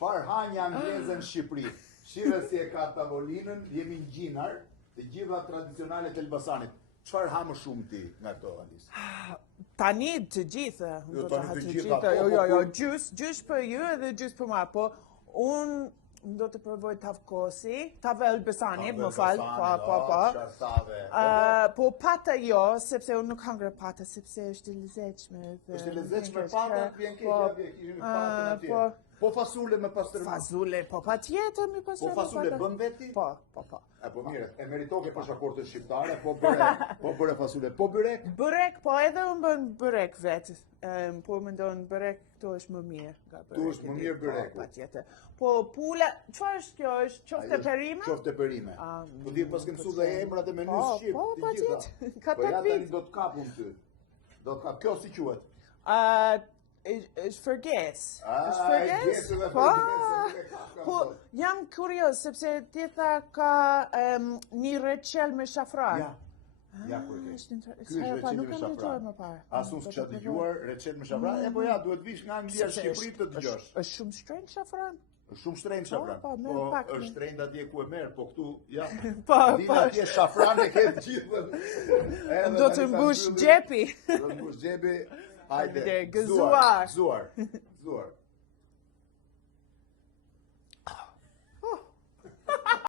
Çfarë hanja angleze në Shqipëri? Shire si e ka tavolinën, jemi në gjinar, të gjitha tradicionale të Elbasanit. Çfarë ha më shumë ti nga këto, Anis? Tani të gjitha. Jo, tani të gjitha. Jo, gjys për ju edhe gjys për mua, po unë do të provoj tavkosi, tave Elbasanit, më falë, po pata jo, sepse unë nuk hangre pata, sepse është i lezetshme. Është i lezetshme pata, vjen keqja, kishim patën atje. Po fasule me pastërma. Fasule, po pa tjetër me pastërma. Po fasule bën veti? Po. Po mire, e meritoke për shakortën shqiptare, po bëre fasule, po byrek? Byrek, po edhe unë bën byrek vetë. Po më ndonë byrek, këto është më mirë. Tu është më mirë byreku? Po tjetër. Po pula, çfarë është kjo? Është qofte perime? Qofte perime. Po ti pas ke mësu dhe emrat e menus shqip, po të gjitha. Ka Po ja tani tani do të kapun ty. Do të kap, kjo si quhet? është fërges. Po, jam kurios, sepse ti tha ka një reçel me shafran. Ja, ku e ke. Ky është reçel me shafran. Asun s'ka dëgjuar reçel me shafran, e po ja, duhet vish nga Anglia Shqipëri të dëgjosh. Është shumë shtrenjtë shafran? Është shumë shtrenjtë shafran. Po, është shtrenjtë atje ku e merr, po këtu, ja. Po. Atje shafran e ke të gjithën. Do të mbush xhepi. Do të mbush xhepi. Hajde, gëzuar. Gëzuar.